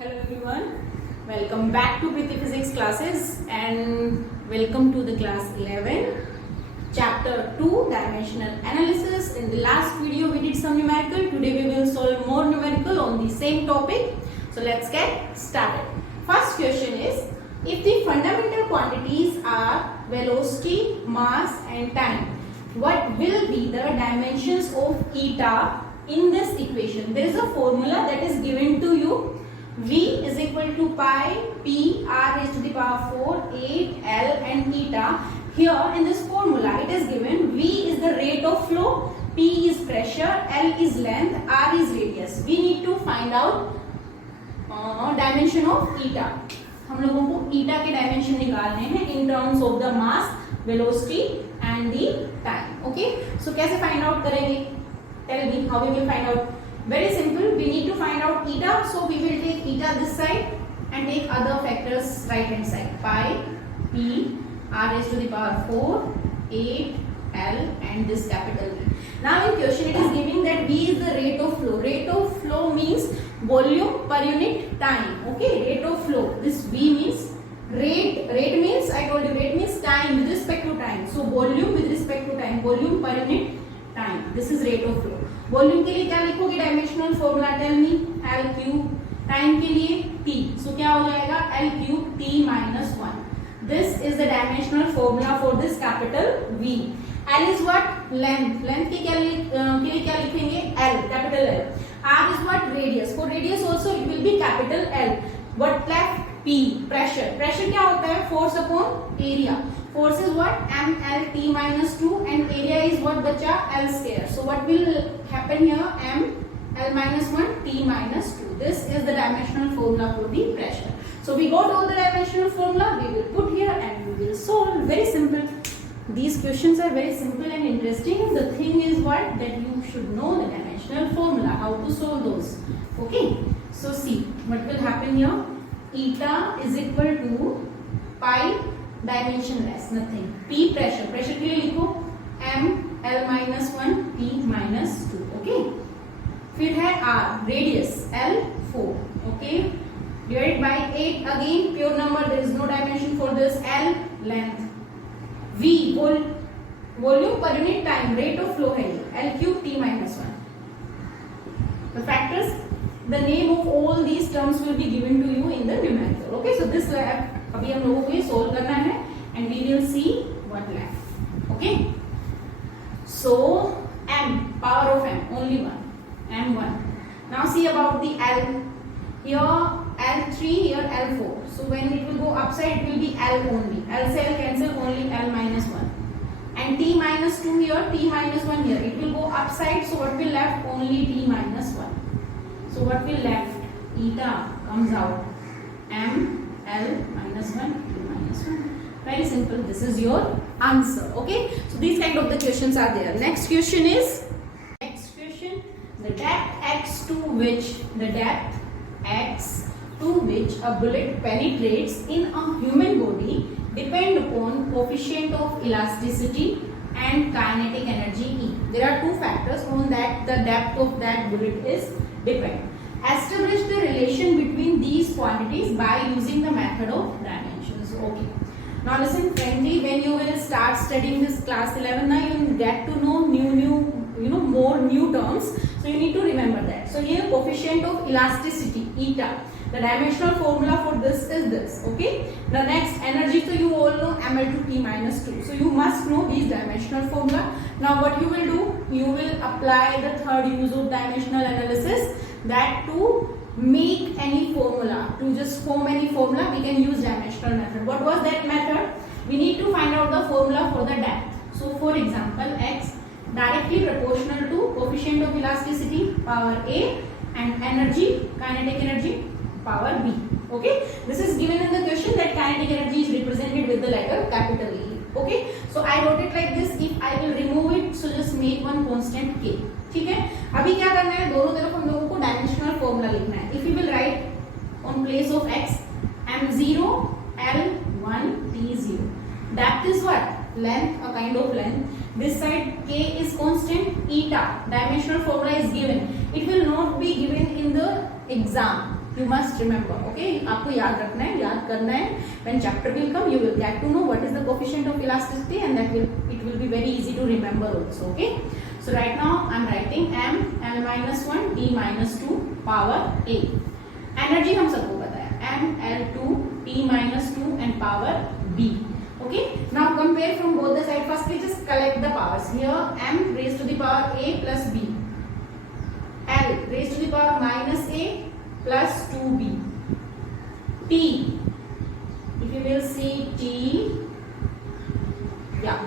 Hello everyone, welcome back to Preeti Physics classes and welcome to the class 11, chapter 2, dimensional analysis. In the last video we did some numerical, today we will solve more numerical on the same topic. So let's get started. First question is, if the fundamental quantities are velocity, mass and time, what will be the dimensions of eta in this equation? There is a formula that is given to you. V is equal to pi p r raised to the power 4 8 L and eta. Here in this formula it is given V is the rate of flow, P is pressure, L is length, R is radius. We need to find out dimension of eta. हम लोगों को eta के dimension निकालने हैं in terms of the mass, velocity and the time. Okay, so कैसे find out करेंगे? Tell me how we will find out. Very simple, we need to find out eta, so we will take eta this side and take other factors right hand side. Pi, p, r raised to the power 4, 8, L and this capital V. Now in question it is giving that V is the rate of flow. Rate of flow means volume per unit time. Okay, rate of flow. This V means rate. Rate means, I told you, rate means time with respect to time. So volume with respect to time, volume per unit time. This is rate of flow. Volume के लिए क्या लिखोगे? Dimensional formula tell me. L cube. Time के लिए T. So क्या हो जाएगा? L cube T minus 1. This is the dimensional formula for this capital V. L is what? Length. Length के लिए क्या लिखेंगे? L, capital L. R is what? Radius. For radius also it will be capital L. What left? P. Pressure. Pressure क्या होता है? Force upon area. Force is what? ml t minus 2 and area is what bacha? L square. So what will happen here? m l minus 1 t minus 2. This is the dimensional formula for the pressure. So we got all the dimensional formula. We will put here and we will solve. Very simple. These questions are very simple and interesting. The thing is what? That you should know the dimensional formula. How to solve those. Okay. So see what will happen here. Eta is equal to pi. Dimensionless, nothing. P pressure. Pressure के लिए लिखो m l minus 1 p minus 2. Okay. फिर है r. Radius l 4. Okay. Divided by 8 again. Pure number. There is no dimension for this. L length. V volume per unit time. Rate of flow है l cube t minus 1. The factors. The name of all these terms will be given to you in the numerical. Okay. So this अभी हम लोगों को ये solve करना है and we will see what left. Okay, so m power of m only 1 m1. Now see about the l. Here l3, here l4. So when it will go upside it will be l only. l से l cancel, only l minus 1 and t minus 2 here, t minus 1 here. It will go upside, so what will left? Only t minus 1. So what will left? Eta comes out m l minus 1 t minus 1. Very simple. This is your answer. Okay, so these kind of the questions are there. Next question is, the depth x to which a bullet penetrates in a human body depend upon coefficient of elasticity and kinetic energy E. There are two factors on that the depth of that bullet is depend. Establish the relation between these quantities by using the method of dimensions. Okay. Now listen friendly, when you will start studying this class 11, now you will get to know more new terms. So you need to remember that. So here coefficient of elasticity, eta. The dimensional formula for this is this. Okay. The next energy, so you all know ml to t minus 2. So you must know these dimensional formula. Now what you will do? You will apply the third use of dimensional analysis. That to make any formula, to just form any formula, we can use dimensional method. What was that method? We need to find out the formula for the depth. So for example, x directly proportional to coefficient of elasticity power a and energy, kinetic energy power b. Okay, this is given in the question that kinetic energy is represented with the letter capital E. Okay, so I wrote it like this. If I will remove it, so just make one constant k. ठीक है, अभी क्या करना है? दोनों तरफ हम लोगों को डायमेंशनल फॉर्मूला लिखना है. If you will write on place of x m0 l1 t0. Depth is what? Length, a kind of length. This side k is constant. Eta dimensional formula is given. It will not be given in the exam. You must remember. Okay, आपको याद रखना है, याद करना है. When chapter will come, you will get to know what is the coefficient of elasticity, and it will be very easy to remember also. Okay. So right now I am writing m l minus 1 t minus 2 power a. Energy हम सबको पता है, m l2 t minus 2 and power b. Okay, now compare from both the sides. Firstly just collect the powers. Here m raised to the power a plus b, l raised to the power minus a plus 2b, t, if you will see t, yeah,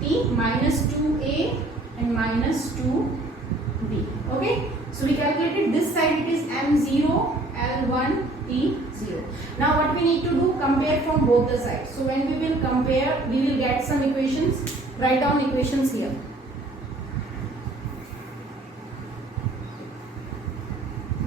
t minus 2a and minus 2b. Okay, so we calculated this side, it is m0 l1 t0. Now what we need to do, compare from both the sides. So when we will compare, we will get some equations. Write down equations here.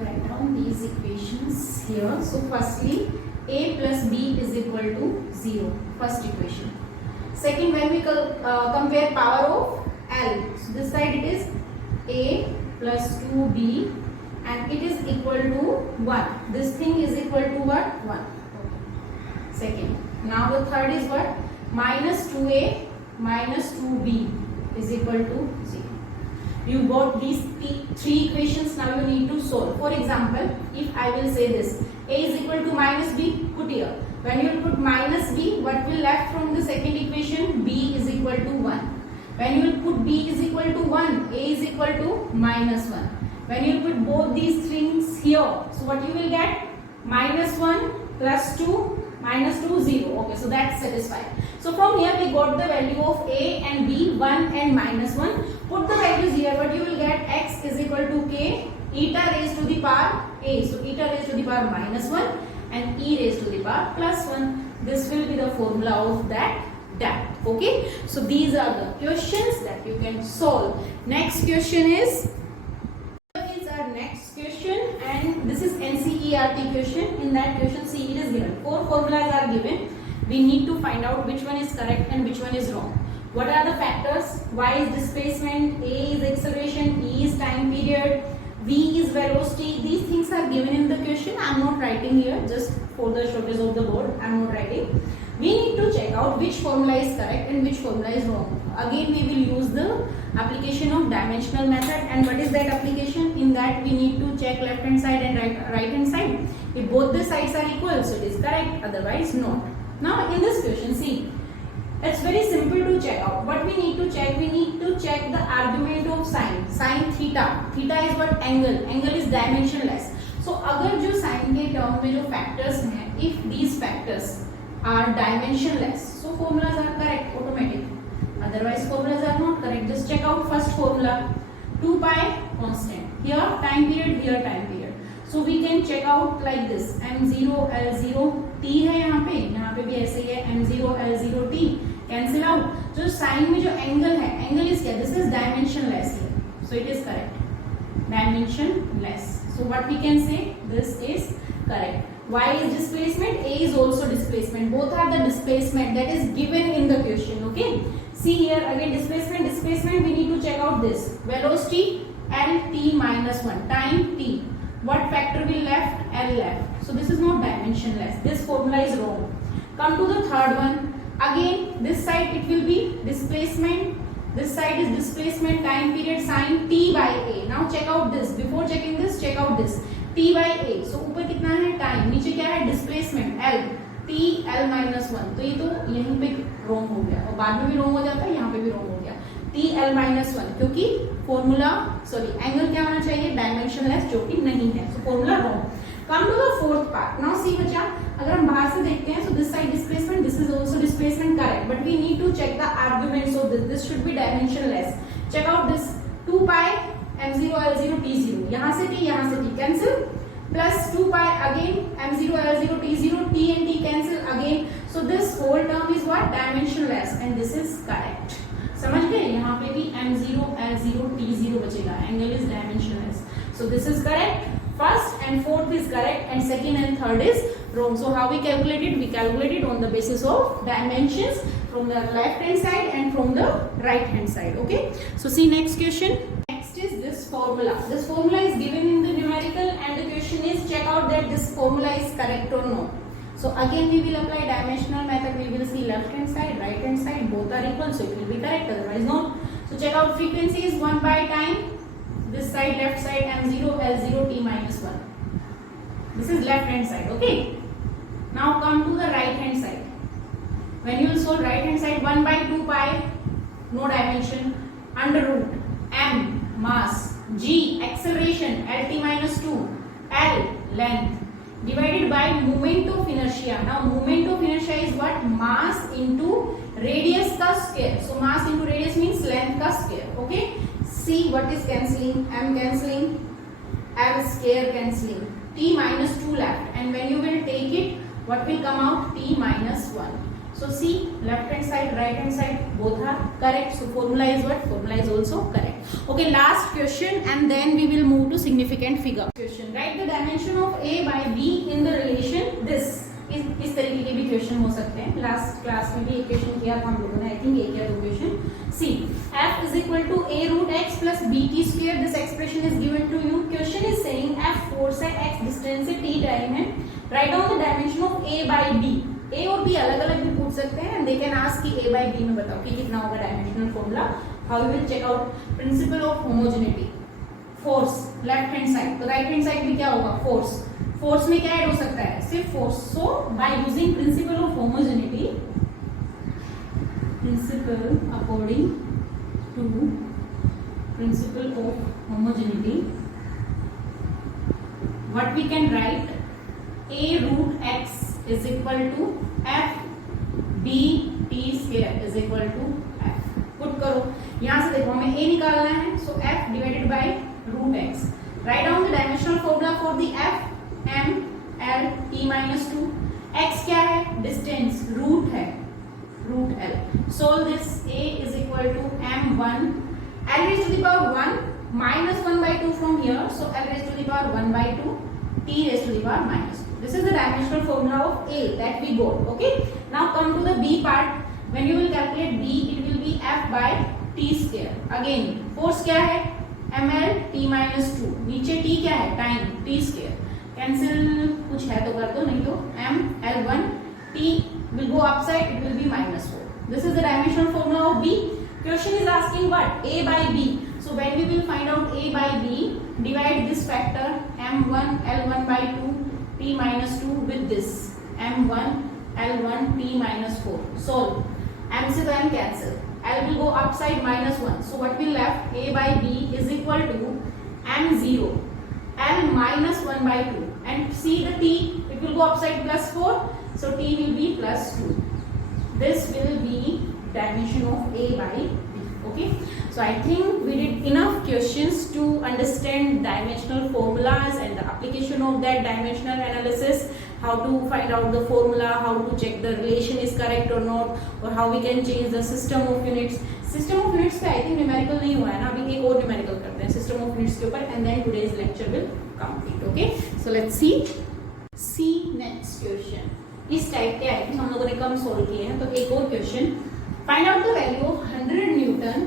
Write down these equations here. So firstly a plus b is equal to 0, first equation. Second, when we compare power of l, so this side it is a plus 2b and it is equal to 1. This thing is equal to what? 1. Second, now the third is what? Minus 2a minus 2b is equal to 0. You got these three equations. Now you need to solve. For example, if I will say this, a is equal to minus b, put here. When you will put minus b, what will left from the second equation? B is equal to 1. When you will put b is equal to 1, a is equal to minus 1. When you put both these things here, so what you will get? Minus 1 plus 2 minus 2 0. Okay, so that's satisfied. So from here we got the value of a and b, 1 and minus 1. Put the values here. What you will get? X is equal to k, eta raised to the power a. So eta raised to the power minus 1 and e raised to the power plus 1. This will be the formula of that depth. Okay, so these are the questions that you can solve. Next question is next question, and this is NCERT question. In that question, see, it is given 4 formulas are given. We need to find out which one is correct and which one is wrong. What are the factors? Y is displacement, A is acceleration, E is time period, V is velocity. These things are given in the question. I am not writing here, just for the shortage of the board I am not writing. We need to check out which formula is correct and which formula is wrong. Again we will use the application of dimensional method. And what is that application? In that we need to check left hand side and right hand side. If both the sides are equal, so it is correct, otherwise not. Now in this question, see, it's very simple to check out. What we need to check? We need to check the argument of sine. Sine theta. Theta is what? Angle. Angle is dimensionless. So अगर जो sine के term में जो factors हैं, if these factors are dimensionless, so formulas are correct automatic. Otherwise formulas are not correct. Just check out first formula. 2 pi constant. Here time period, here time period. So we can check out like this. m0 l0 t है यहाँ पे भी ऐसे ही है m0 l0 t. Cancel out. जो sine में जो angle है, angle is क्या? This is dimensionless here. So it is correct. Dimensionless. So what we can say? This is correct. Y is displacement, A is also displacement. Both are the displacement that is given in the question. Okay. See here again, displacement. We need to check out this. Velocity L t minus 1. Time t. What factor will left? L left. So this is not dimensionless. This formula is wrong. Come to the third one. Again, this side it will be displacement. This side is displacement, time period, sine t by a. Now check out this. Before checking this, check out this. T by a. So ऊपर कितना है? Time. नीचे क्या है? Displacement L. T L minus 1. तो ये तो यहीं पे wrong हो गया और बाद में भी wrong हो जाता है, यहाँ पे भी wrong हो गया. T L minus 1 क्योंकि formula angle क्या होना चाहिए? Dimensionless जो कि नहीं है. So formula wrong. Come to the fourth part. Now see बच्चा, अगर हम बाहर से देखते हैं, so this side displacement, this is also displacement, correct. But we need to check the arguments of this. This should be dimensionless. Check out this 2 pi m0 l0 t0. यहाँ से t cancel. Plus 2 pi again m0 l0 t0, t and t cancel again. So this whole term is what? Dimensionless, and this is correct. समझ गए? यहाँ पे भी m0 l0 t0 बचेगा. Angle is dimensionless. So this is correct. First and fourth is correct, and second and third is wrong. So how we calculated? We calculated on the basis of dimensions from the left hand side and from the right hand side. Okay. So see next question. Next is this formula. This formula is given in the numerical, and the question is check out that this formula is correct or not. So again we will apply dimensional method. We will see left hand side, right hand side, both are equal, so it will be correct, otherwise not. So check out frequency is 1 by time. This side, left side, m0, l0, t minus 1. This is left hand side, okay. Now come to the right hand side. When you will solve right hand side, 1 by 2 pi, no dimension, under root, m, mass, g, acceleration, lt minus 2, l, length, divided by moment of inertia. Now moment of inertia is what? Mass into radius ka square. So mass into radius means length ka square, okay. See what is cancelling, m cancelling, l square cancelling, t minus 2 left, and when you will take it, what will come out? T minus 1. So see, left hand side, right hand side, both are correct. So formula is what? Formula is also correct. Okay, last question and then we will move to significant figure. Question, write the dimension of A by B in the relation this. इस तरीके के भी question हो सकते हैं. Last class में भी एक क्वेश्चन किया था हम लोगों ने, आई थिंक एक या दो question. See f is equal to a root x plus bt square. This expression is given to you. Question is saying f force है, x distance है, t time है. Write down the dimension of a by b. a और b अलग अलग भी पूछ सकते हैं and they can ask कि a by b में बताओ कि कितना होगा dimensional formula. How you will check out principle of homogeneity. Force left hand side, तो right hand side में क्या होगा? Force. फोर्स में क्या ऐड हो सकता है? सिर्फ force. So by using principle of homogeneity, principle according to principle of homogeneity, what we can write? a root x is equal to f b t square is equal to f. Put करो, यहां से देखो हमें a निकालना है, so f divided by root x. Write down the dimensional formula for the f, m l t minus 2. x क्या है? Distance, root है, root l. solve this. a is equal to m1 l raised to the power 1 minus 1 by 2 from here, so l raised to the power 1 by 2 t raised to the power minus 2. This is the dimensional formula of a that we got, okay. Now come to the b part. When you will calculate b, it will be f by t square. Again force क्या है? ml t minus 2. नीचे t क्या है? Time, t square. Cancel कुछ है तो कर दो, नहीं तो m l1 t will go upside, it will be minus 4. This is the dimensional formula of b. Question is asking what? A by b. So when we will find out a by b, divide this factor m1 l1 by 2 t minus 2 with this m1 l1 t minus 4. Solve. m से तो m cancel, l will go upside minus 1. So what will left? a by b is equal to m0 l minus 1 by 2, and see the t, it will go upside plus 4, so t will be plus 2. This will be dimension of a by b, okay. So I think we did enough questions to understand dimensional formulas and the application of that dimensional analysis, how to find out the formula, how to check the relation is correct or not, or how we can change the system of units. System of units पे I think numerical नहीं हुआ है ना, अभी एक और numerical करते हैं सिस्टम ऑफ यूनिट्स के ऊपर, and then today's lecture will complete, okay. So let's see next question. इस टाइप के आई थिंक हम लोगों ने कम सोल्व किए हैं, तो एक और question. Find out the value of 100 newton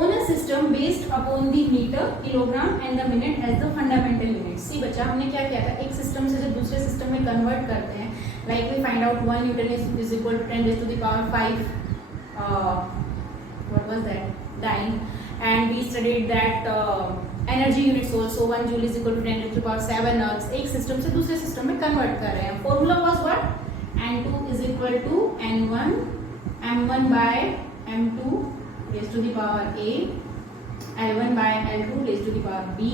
on a system based upon the metre, kilogram and the minute as the fundamental unit. See बच्चा, हमने क्या किया था? एक सिस्टम से जब दूसरे सिस्टम में कन्वर्ट करते हैं, like we find out 1 newton is equal to 10 raised to the power 5 what was that? Dyne. And we studied that energy units also. 1 joule is equal to 10 raised to the power 7 earths. एक system से दूसरे system में convert कर रहे हैं. Formula was what? n2 is equal to n1 m1 by m2 raised to the power a, l1 by l2 raised to the power b,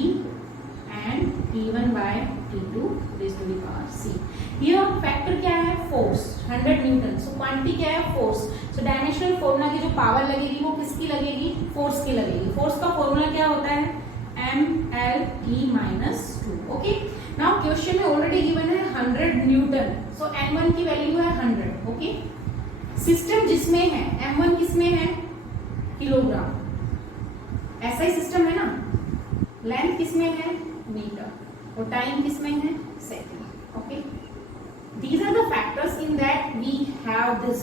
and t1 by t2 raised to the power c. Here factor क्या है? Force, 100 Newton. So quantity क्या है? Force. सो dimensional formula की जो power लगेगी वो किसकी लगेगी? फोर्स की लगेगी. फोर्स का फॉर्मूला क्या होता है? m l t minus 2. Okay. Now question में ऑलरेडी गिवन है 100 न्यूटन. सो n1 की वैल्यू है 100. ओके. सिस्टम जिसमें है m1 किसमें है? किलोग्राम. ऐसा ही सिस्टम है ना. लेंथ किसमें है? मीटर. और टाइम किसमें है? Second. Okay. These are the factors in that we have this.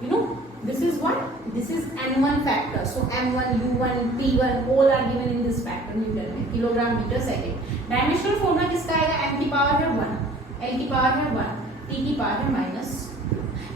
You know, this is what? this is n1 factor, so m1, u1, p1 all are given in this factor newton में, kilogram metre second. Dimensional formula किसका आएगा? m की power है 1, l की power है 1, t की power है minus.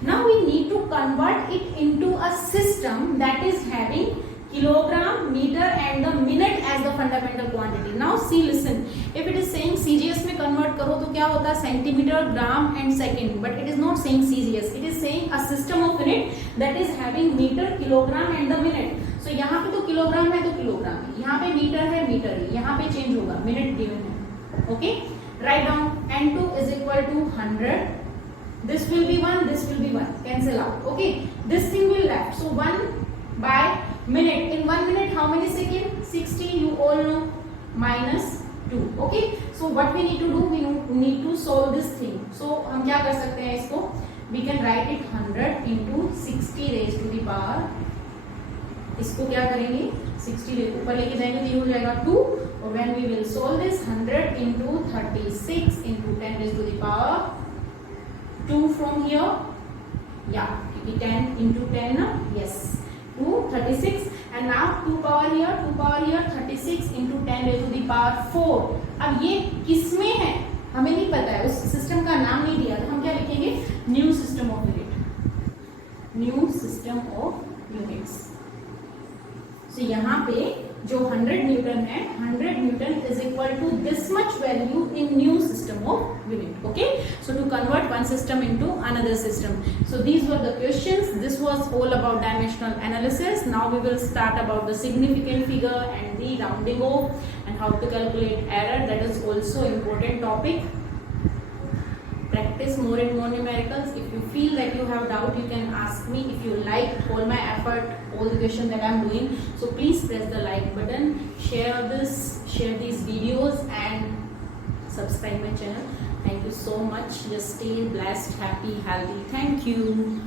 Now we need to convert it into a system that is having kilogram, meter and the minute as the fundamental quantity. Now see, listen, if it is saying CGS में convert करो तो क्या होता है? centimeter, gram and second, but it is not saying CGS. It is saying a system of unit that is having meter, kilogram and the minute. So यहाँ पे तो kilogram है तो किलोग्राम है, यहाँ पे मीटर है मीटर है, यहाँ पे चेंज होगा, मिनट गिवन है. Okay, write down. n2 is equal to 100. This will be 1, this will be 1, cancel out. Okay, this thing will left. So 1 by minute. In 1 minute, how many seconds? 60. You all know. Minus 2. Okay. So what we need to do? We need to solve this thing. So हम क्या कर सकते हैं इसको? We can write it 100 into 60 raised to the power. इसको क्या करेंगे? 60 ऊपर लेके जाएंगे तो ये हो जाएगा 2. और when we will solve this 100 into 36 into 10 raised to the power 2 from here. Yeah, क्योंकि 10 into 10 ना? Yes. 2 36 and now 2 power here 36 into 10 raised to the power 4. अब ये किसमें है हमें नहीं पता है, उस सिस्टम का नाम नहीं दिया, तो हम क्या लिखेंगे? New system of unit, new system of units. So यहाँ पे जो 100 न्यूटन है, 100 newton is equal to this much value in new system of unit. Okay, so to convert one system into another system. So these were the questions. This was all about dimensional analysis. Now we will start about the significant figure and the rounding off and how to calculate error. That is also important topic. Practice more and more numericals. If you feel that you have doubt, you can ask me. If you like all my effort, all the questions that I am doing, so please press the like button, share these videos and subscribe my channel. Thank you so much. Just stay blessed, happy, healthy. Thank you.